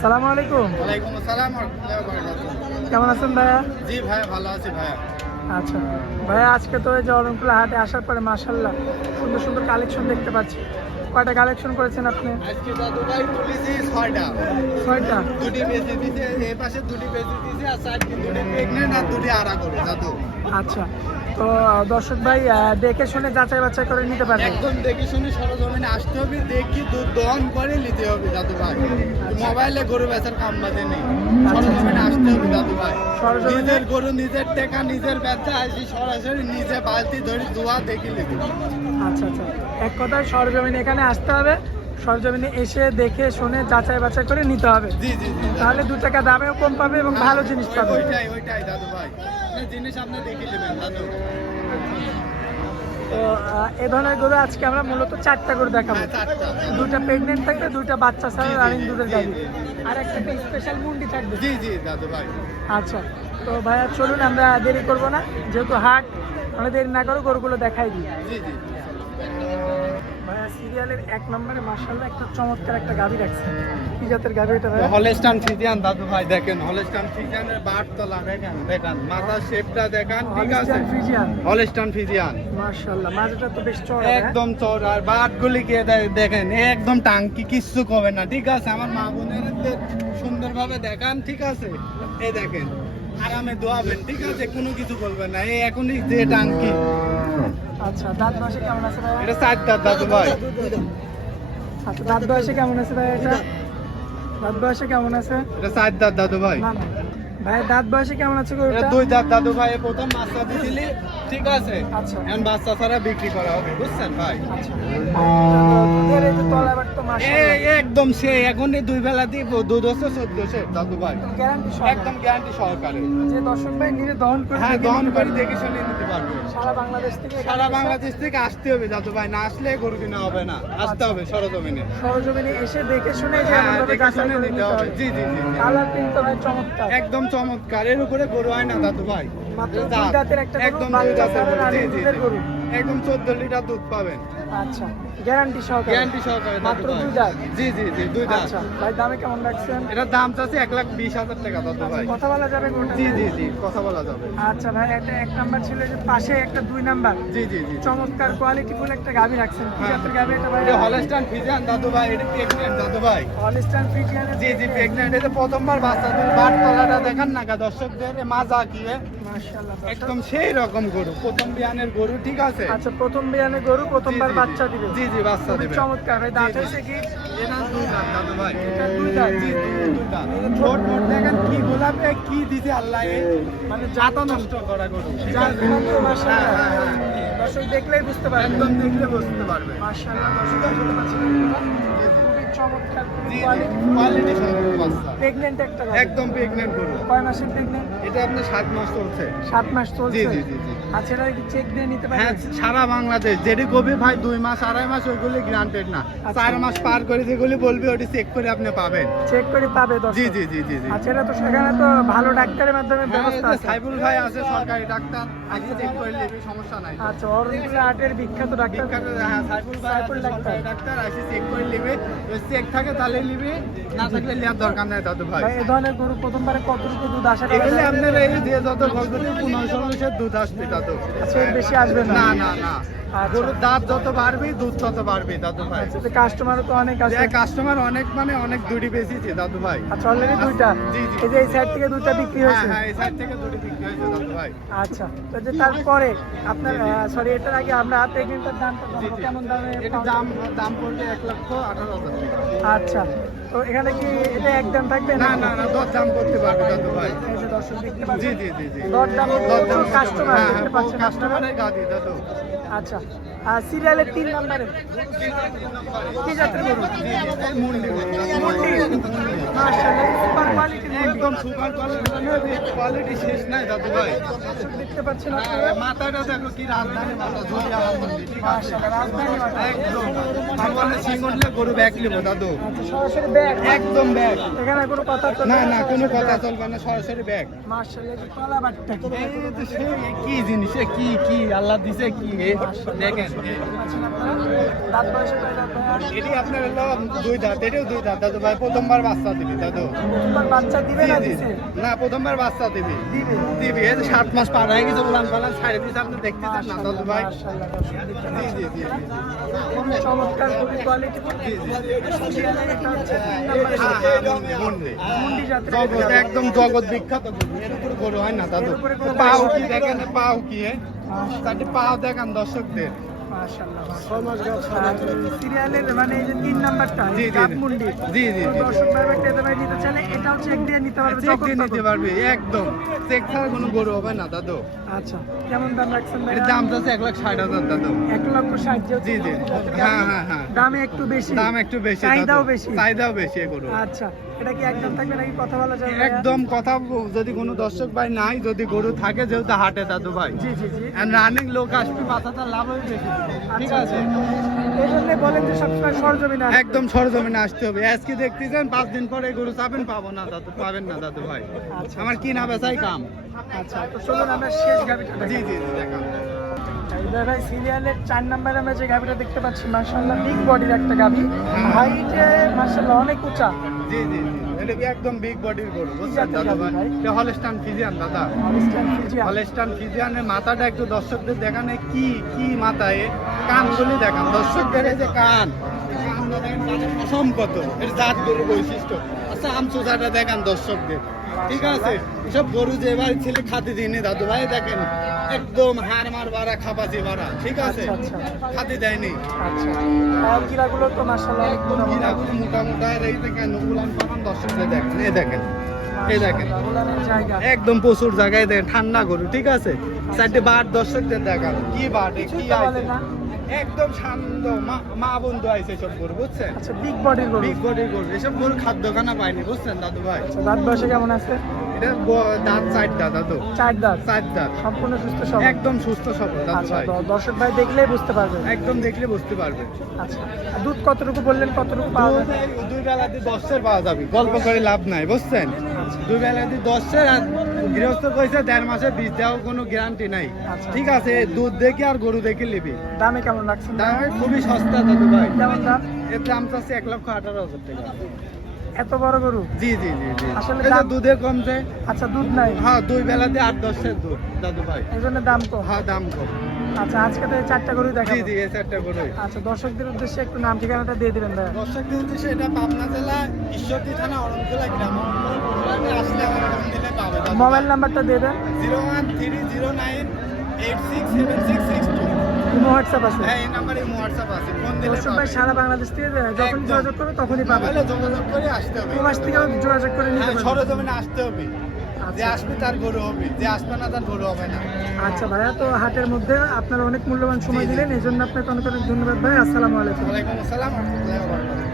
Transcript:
আসসালামু আলাইকুম। ওয়ালাইকুম আসসালাম ওয়া রাহমাতুল্লাহি ওয়া বারাকাতুহু। কেমন আছেন ভাইয়া? জি ভাই, ভালো আছি ভাইয়া। আচ্ছা ভাইয়া, আজকে তো এই যে অরণকুলা হাটে আসার পরে মাশাআল্লাহ সুন্দর সুন্দর কালেকশন দেখতে পাচ্ছি। কয়টা কালেকশন করেছেন আপনি? আজকে দাদু ভাই তুলেছি 6টা। 6টা। দুটি বেশি দিছে, এই পাশে দুটি বেশি দিছে, আর সাইডে দুটি প্রেগন্যান্ট আর দুটি আড়া করে দাদু। আচ্ছা, তো দর্শক ভাই দেখে শুনে যাচাই বাছাই করে নিতে পারবে। একদম দেখে শুনে সরজমিনে আসতে হবে, দেখি দুধ দহন করে নিতে হবে দাদু ভাই। মোবাইলে গরু বেচার কাম বাজে নেই, সরজমিনে আসতে হবে দাদু ভাই। সরজমিনে- নিজের গরু, নিজের টাকা, নিজের বেচা আসি সরাসরি নিজে বালতি ধরে ধোয়া দেখি লিখি। আচ্ছা আচ্ছা, এক কথায় সরজমিনে এখানে আসতে হবে, সরজমিনে এসে দেখে শুনে যাচাই বাছাই করে নিতে হবে। জি জি জি। তাহলে 2 টাকা দামেও কম পাবে এবং ভালো জিনিস পাবে। ওইটাই দাদু ভাই, এই জিনিস আপনি দেখে নেবেন দাদু। তো এ ধরনের গরু আজকে আমরা মূলত 4টা গরু দেখাবো। হ্যাঁ, 4টা। 2টা প্রেগনেন্ট থাকবে, 2টা বাচ্চা ছাড়া জি, রানিং জি, দুধের জি, গাড়ি, জি। আর একটা স্পেশাল মুন্ডি থাকবে। জি জি দাদু ভাই। আচ্ছা, তো ভাইয়া চলুন, আমরা দেরি করব না, যেহেতু হাট, আমরা দেরি না করে গরুগুলো দেখাই দিই। জি জি। ভাইয়া সিরিয়ালের 1 নম্বরে মাশাআল্লাহ একটা চমৎকার একটা গাভী রাখছে। কি জাতের গাভী এটা ভাইয়া? হলস্টাইন ফ্রিজিয়ান দাদু ভাই, দেখেন হলস্টাইন ফ্রিজিয়ানের বাট তলা দেখেন, দেখেন মাথার শেপটা দেখেন, ঠিক আছে। হলস্টাইন ফ্রিজিয়ান, হলস্টাইন ফ্রিজিয়ান মাশাআল্লাহ, মাথাটা তো বেশ চওড়া ভাইয়া। একদম চওড়া, আর বাটগুলি কে দেখেন একদম টাঙ্কি, কিচ্ছু কবে না, ঠিক আছে। আমার মা বোনের সুন্দরভাবে দেখান, ঠিক আছে। এই দেখেন আরামে দোয়াবেন, ঠিক আছে, কোনো কিছু বলবেন না। এই এখনই যে টাঙ্কি, আচ্ছা, দাঁত বয়সে কেমন আছে ভাইয়া? এটা 4টা দাদু ভাই। আচ্ছা, দাঁত বয়সে কেমন আছে ভাইয়া এটা? দাঁত বয়সে কেমন আছে? এটা 4 দাঁত দাদু ভাই। না না ভাই, দাঁত বয়সে কেমন আছে এটা গরুটা? 2 দাঁত দাদু ভাই, প্রথম বাচ্চা দিছিলি, ঠিক আছে। আচ্ছা। এখন বাচ্চা ছাড়া বিক্রি করা হবে, বুঝছেন ভাই। আচ্ছা, দুধের এই যে তলাবার তো মাশাআল্লাহ একদম সে এখন 2 বেলা দিব, দুধ হচ্ছে 1400 দাদু ভাই, গ্যারান্টি একদম গ্যারান্টি সহকারে। যে দর্শক ভাই নিজে দহন করে হ্যাঁ, দেখে দহন নিতে করে পারবে। দেখে শুনে নিতে পারবে। সারা বাংলাদেশ থেকে এখানে সারা এসে বাংলাদেশ থেকে আসতে হবে দাদু ভাই, না আসলে গরু কিনা হবে না, আসতে হবে সরজমিনে। সরজমিনে এসে দেখে শুনে যে হ্যাঁ, এমনভাবে দেখে যাচাই শুনে করে নিতে হবে। জি জি জি। কালার প্রিন্ট তো ভাই চমৎকার। একদম চমৎকার, এর উপরে গরু হয় না দাদু ভাই। মাত্র এই 2 দাঁতের একটা গরু, একদম 2 বাচ্চা দাঁতের ছাড়া গরু। জি রানিং জি দুধের জি। গরু। একদম 14 লিটার দুধ পাবেন, আচ্ছা, গ্যারান্টি সহকারে। গ্যারান্টি সহকারে দাদু মাত্র ভাই। 2 দাঁত। জি জি জি, 2 দাঁত। আচ্ছা ভাই, দামে কেমন রাখছেন? এটার দাম চাচ্ছে 1,20,000 টাকা দাদু ভাই। কথা বলা যাবে গরুটা? জি জি জি, কথা বলা যাবে। আচ্ছা ভাই, এটা 1 নাম্বার ছিল, যে পাশে একটা 2 নাম্বার জি জি জি। চমৎকার কোয়ালিটিফুল একটা গাভী রাখছেন। কি হ্যাঁ। জাতের গাভী এটা ভাই? এটা হলস্টাইন ফ্রিজিয়ান দাদু ভাই, এটা প্রেগন্যান্ট দাদু ভাই। হলস্টাইন ফ্রিজিয়ানের। জি জি প্রেগন্যান্ট, এটা প্রথমবার বাচ্চা দিবে। বাট তলাটা দেখান না দর্শকদের, মাজা কি মাশাআল্লাহ দর্শক। একদম সেই রকম গরু, প্রথম বিয়ানের গরু, ঠিক আছে। আচ্ছা, প্রথম বিয়ানে গরু প্রথমবার জি, জি, বাচ্চা দিবে। জি জি, বাচ্চা খুবই দিবে। চমৎকার ভাই। দাঁত জি, জি। হয়েছে কি? এটা 2 দাঁত দাদু ভাই। এটা 2 দাঁত। জি, 2 দাঁত। ঠোঁট মোট দেখেন কি গোলাপে কি দিছে আল্লাহ, মানে জাতা নষ্ট করা গরু, ঠিক জাত আছে? মাত্র মাশাআল্লাহ। হ্যাঁ, হ্যাঁ, হ্যাঁ। দর্শক দেখলেই বুঝতে পারবে। একদম দেখলে বুঝতে পারবে। মাশাআল্লাহ, দর্শক দেখতে পাচ্ছেন। খুবই চমৎকার, খুবই জি জি, কোয়ালিটি। কোয়ালিটি সম্পন্ন বাচ্চা, প্রেগন্যান্ট একটা গাভী। একদম প্রেগন্যান্ট গরু। কয় মাসের প্রেগন্যান্ট? এটা আপনার 7 মাস চলছে। 7 মাস চলছে। জি জি জি জি। আচ্ছা, এটা কি চেক দিয়ে নিতে হ্যাঁ, পারবে? সারা বাংলাদেশ যেটি কবি ভাই 2 মাস 2.5 মাস ওইগুলি গ্রান্টেড না। 4 মাস পার করে যেগুলি বলবি ওটি চেক করে আপনি পাবেন। চেক করে পাবে দর্শক। জি জি জি জি জি। আচ্ছা, এটা তো সেখানে তো ভালো ডাক্তারের মাধ্যমে হ্যাঁ, ব্যবস্থা এই যে আছে। সাইফুল ভাই আছে, সরকারি ডাক্তার, আগে চেক করে নিবি, সমস্যা নাই। আচ্ছা, অরণকুলা হাটের বিখ্যাত ডাক্তার। বিখ্যাত, হ্যাঁ, সাইফুল ভাই আছে, সাইফুল ডাক্তার। সরকারি ডাক্তার, আসি চেক করে নিবি। যদি চেক থাকে তাহলে নিবি, না থাকলে নেওয়ার দরকার নাই দাদু ভাই। ভাই, এই ধরনের গরু প্রথমবারে কতটুকু দুধ আসে? এগুলি আপনার এই যে যত বলবেন 15-16 দুধ আসবে দাদু। আচ্ছা, এর বেশি আসবে না? না না না, আচ্ছা। গরুর দাঁত যত বাড়বে দুধ তত বাড়বে দাদু ভাই। আচ্ছা, কাস্টমারও তো অনেক আছে। কাস্টমার অনেক, মানে অনেক দুটি বেশিছে দাদু ভাই। আচ্ছা, অলরেডি 2টা। জি, জি। এই যে এই সাইড থেকে 2টা বিক্রি হ্যাঁ হয়েছে। হ্যাঁ, এই সাইড থেকে দুটি বিক্রি হয়েছে দাদু ভাই। আচ্ছা, তো যে তারপরে আপনার সরি, এটার আগে আমরা প্রেগনেন্টের দামটা জি, জানবো, জি। কেমন দামে এটার পাওয়া দাম যাবে? দাম পড়বে 1,18,000 টাকা। আচ্ছা, তো এখানে কি এটা একদম থাকবে না না না, দর দাম করতে পারবে দাদু ভাই। এই যে দর্শক দেখতে জি পাচ্ছেন, জি জি জি। দরদাম প্রচুর কাস্টমার হ্যাঁ দেখতে হ্যাঁ, পাচ্ছেন আপনারা। কাস্টমারের গাদি দাদু। আচ্ছা, আর সিরিয়ালের 3 নম্বরে কি জাতের গরু? জি জি, এই মুন্ডি গরু দাদু। মুন্ডি। মাশাআল্লাহ, সুপার কোয়ালিটির মুন্ডি। একদম সুপার কোয়ালিটি শেষ নাই দাদু ভাই। দেখতে পাচ্ছেন আপনারা মাথাটা দেখো কি রাজধানী মাথা, ঝুলি আলমন্দি, ঠিক আছে? মাশাআল্লাহ, রাজধানী মাথা। একদম ভগবানের সিং উঠলে গরু ব্যাগ নেবো দাদু, আচ্ছা, সরাসরি ব্যাগ, একদম ব্যাগ। এখানে কোনো কথা চলবে না না, কোনো কথা চলবে না, সরাসরি ব্যাগ। মাশাআল্লাহ, এই কলা বাটটা কি এই তো সেই কি জিনিস, এ কি কি আল্লাহ দিছে কি এ? দেখেন আছেন আপনারা দাঁত বয়সে কয় দাঁত ভাইয়া? এটি আপনার হলো 2 দাঁত, এটাও 2 দাঁত দাদু ভাই। প্রথমবার বাচ্চা দিবি দাদু। প্রথমবার বাচ্চা দিবে না জি, জি। দিছে? না, প্রথমবার বাচ্চা দিবি দিবে। দিবি। এই যে 7 মাস পার হয়ে গেছে, উলান পালান ছাড়ে দিছে, আপনি দেখতেছেন না দাদু ভাই? মাশাআল্লাহ, দর্শক দেখতে জি পাচ্ছেন জি জি জি। খুব চমৎকার, খুবই কোয়ালিটি। জি, জি। এটা হচ্ছে 3 নম্বরের হ্যাঁ, সাথে। হ্যাঁ, মুন্ডি। মুন্ডি জাতের জগৎ, একটা একদম জগৎ বিখ্যাত গরু। এর উপরে গরু হয় না দাদু। এর উপরে কোনো পাও গরু কি হয় না। দেখেন, পাও কি তাতে পাও দেখান দর্শকদের। মাশাআল্লাহ, সিরিয়ালের মানে এই যে 3 নাম্বারটা জি, জি, গাব জি। মুন্ডি। জি, জি, তো জি। দর্শক ভাই পেতে ভাই নিতে চাইলে এটাও চেক দিয়ে নিতে পারবে চেক যখন দিয়ে নিতে তখন। পারবে, একদম চেক ছাড়া কোনো গরু হবে না দাদু। আচ্ছা, কেমন দাম রাখছেন ভাই? এর দাম যাচ্ছে 1,60,000 দাদু। 1,60,000 যেহেতু জি, জি। হ্যাঁ, হ্যাঁ, হ্যাঁ। দামে একটু বেশি, দাম একটু বেশি চাহিদাও দাদু। বেশি। চাহিদাও বেশি এ গরু। আচ্ছা, এটা কি একদম থাকবে নাকি কথা বলা যাবে ভাইয়া? একদম কথা যদি কোনো দর্শক ভাই নাই, যদি গরু থাকে যেহেতু হাটে দাদু ভাই, জি জি জি। রানিং লোক আসবে, বাচ্চাটা লাভ হবে বেশি, ঠিক আছে? এই জন্য বলেন যে সবসময় সরজমিনে আসতে। একদম সরজমিনে আসতে হবে। আজকে দেখতেছেন 5 দিন পরে গরু চাবেন, পাবো না দাদু, পাবেন না দাদু ভাই। আচ্ছা, আমার কিনা বেচাই কাম। আচ্ছা, তো চলুন আমরা শেষ গাবিটা জি দেখি। জি জি, দেখান। এইবার ভাই সিরিয়ালের 4 নম্বরে আমরা যে গাবিটা দেখতে পাচ্ছি, মাশাআল্লাহ বিগ বডির একটা গাবি, হাইটে মাশাআল্লাহ অনেক উঁচা। জি জি জি, এটা একদম বিগ বডির গরু, বুঝছেন জাতের দাদু গাভী ভাই? ভাই? এটা হলস্টাইন ফিজিয়ান দাদা। Holstein Friesian. হলস্টাইন ফিজিয়ানের মাথাটা একটু দর্শকদের দেখানে, কি কি মাথায় কানগুলি দেখান দর্শকদের। এই যে কান, এই কানটা দেখেন, কানের পশম কত, এর জাত গরুর বৈশিষ্ট্য। আচ্ছা, আমচোজাটা দেখান দর্শকদের, ঠিক আছে? এসব গরু যে এবার ছেলে খাতে দিইনি দাদু ভাই, দেখেন একদম হাড় মার বাড়া, খাপাচি বাড়া, ঠিক আছে? আচ্ছা, আচ্ছা। খাতে দেয়নি। আচ্ছা, আর গিরাগুলো তো মাশাআল্লাহ অনেক একদম মোটা মোটা। গিরাগুলো মোটা মোটা, এই দেখেন উলান পালান দর্শকদের দেখেন, এই দেখেন, এই দেখেন মাশাআল্লাহ, উলানের জায়গা। একদম প্রচুর জায়গায় দেখেন, ঠান্ডা গরু, ঠিক আছে? চারটে বাট দর্শকদের দেখান, কি বাট, কি কিছুই তো আছে, বলে না। একদম শান্ত, মা বন্ধু আইছে সব গরু, বুঝছেন? আচ্ছা, বিগ বডির গরু। বিগ বডির গরু, এসব গরু খাদ্যখানা পায়নি, বুঝছেন দাদু ভাই? আচ্ছা, দাঁত বয়সে কেমন আছে? এটা দাঁত 4 দাঁত দাদু, 4 দাঁত। 4 দাঁত, সম্পূর্ণ সুস্থ সবল। একদম সুস্থ সবল দাদু আচ্ছা, ভাই। দর্শক ভাই দেখলেই বুঝতে পারবে। একদম দেখলে বুঝতে পারবে। আচ্ছা, আর দুধ কতটুকু বললেন, কতটুকু পাওয়া যাবে? দুই বেলাতে 10 পাওয়া যাবে, গল্প করে লাভ নাই, বুঝছেন? দুই বেলাতে 10 আর গৃহস্থ কইছে 1.5 মাসে বীজ দেওয়ার কোনো গ্যারান্টি নাই, আচ্ছা। ঠিক আছে? দুধ দেখে আর গরু দেখে নিবি। দামে কেমন রাখছেন? দামে খুবই সস্তা দাদু ভাই। কেমন দাম? এর দাম চাচ্ছে 1,18,000 টাকা। এত বড় গরু? জি জি জি জি। আসলে এই যে দাম- দুধে কমছে। আচ্ছা, দুধ নাই, হ্যাঁ, দুই বেলাতে 8-10 দুধ দাদু ভাই। এই জন্য দাম কম। হ্যাঁ, দাম কম। আচ্ছা, আজকে তো এই 4টা গরু জি দেখাবো। জি, এই 4টা গরুই। আচ্ছা, দর্শকদের উদ্দেশ্যে একটু নাম ঠিকানাটা দিয়ে দিবেন ভাইয়া। দর্শকদের উদ্দেশ্যে এটা পাবনা জেলা ঈশ্বরদী থানা অরণখোলা গ্রাম। আসলে আমার ফোন দিলে পাবে দাদু ভাই। মোবাইল নাম্বারটা দিয়ে দেন। 01309867662। ইমো হোয়াটসঅ্যাপ আছে। হ্যাঁ, এই নাম্বারে হোয়াটসঅ্যাপ আছে, ফোন দিলে দর্শক ভাই পাবে। সারা বাংলাদেশ থেকে যখন একদম। যোগাযোগ করবে তখনই পাবে। মোবাইলে যোগাযোগ করে আসতে হবে। প্রবাস থেকেও যোগাযোগ করে নিতে হ্যাঁ, পারবে। সরজমিনে আসতে হবে। যে আচ্ছা। আসবে তার গরু হবে, যে আসবে না তার গরু হবে না। আচ্ছা ভাইয়া, তো হাটের মধ্যে আপনার অনেক মূল্যবান সময় জি, জি। দিলেন, এই জন্য আপনাকে অনেক অনেক ধন্যবাদ ভাই। আসসালামু আলাইকুম। ওয়ালাইকুম আসসালাম ওয়া রাহমাতুল্লাহি ওয়া বারাকাতুহু।